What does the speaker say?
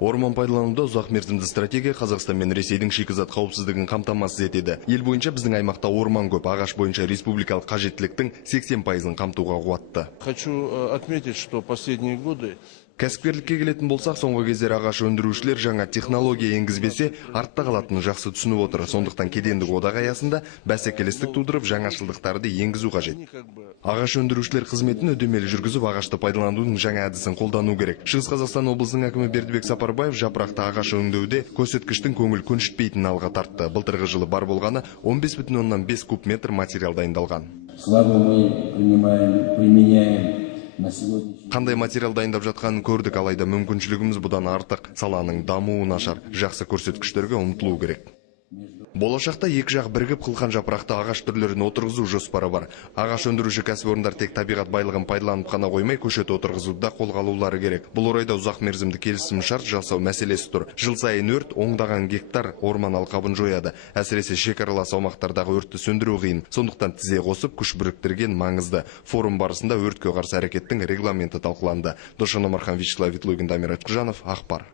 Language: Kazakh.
Орман пайдалануда ұзақ мерзімді стратегия Қазақстан мен Ресейдің шикізат қауіпсіздігін қамтамасыз етеді. Ел бойынша біздің аймақта орман көп, ағаш бойынша республикалық қажеттіліктің 80%-ын қамтуға қуатты. Хочу отметить, что последние годы Кәсіпкерлікке келетін болсақ, соңғы кездері ағаш өндірушілер жаңа технология енгізбесе, артта қалатынын жақсы түсініп отыр. Сондықтан кедендік одақ аясында бәсекелестік тудырып, жаңашылдықтарды енгізу қажет. Ағаш өндірушілер қызметін үдемелі жүргізіп, ағашты пайдаланудың жаңа әдісін қолдану керек. Шығыс Қазақстан облысының әкімі Бердібек Сапарбаев жапырақты ағаш өңдеуде көрсеткіштің көңіл көншітпейтінін алға тартты. Былтырғы жылы бар болғаны 15,5 куб метр материал дайындалған. Қандай материал дайындап жатқанын көрдік, алайда мүмкіншілігіміз бұдан артық. Саланың дамуы нашар, жақсы көрсеткіштерге ұмтылу керек. Болашақта екі жақ бірігіп қылқан жапырақты ағаш түрлерін отырғызу жоспары бар. Ағаш өндіруші кәсіпорындар тек табиғат байлығын пайдаланып қана қоймай, көшет отырғызуды да қолға алулары керек. Бұл орайда ұзақ мерзімді келісім шарт жасау мәселесі тұр. Жыл сайын өрт оңдаған гектар орман алқабын жояды. Әсіресе шекаралас аумақтардағы өртті сөндіру қиын. Сондықтан тізе қосып күш біріктірген маңызды. Форум барысында өртке қарсы әрекеттің регламенті талқыланды. Досжан Омархан, Вячеслав Ветлугин, Дамир Айтқожанов, Ақпар.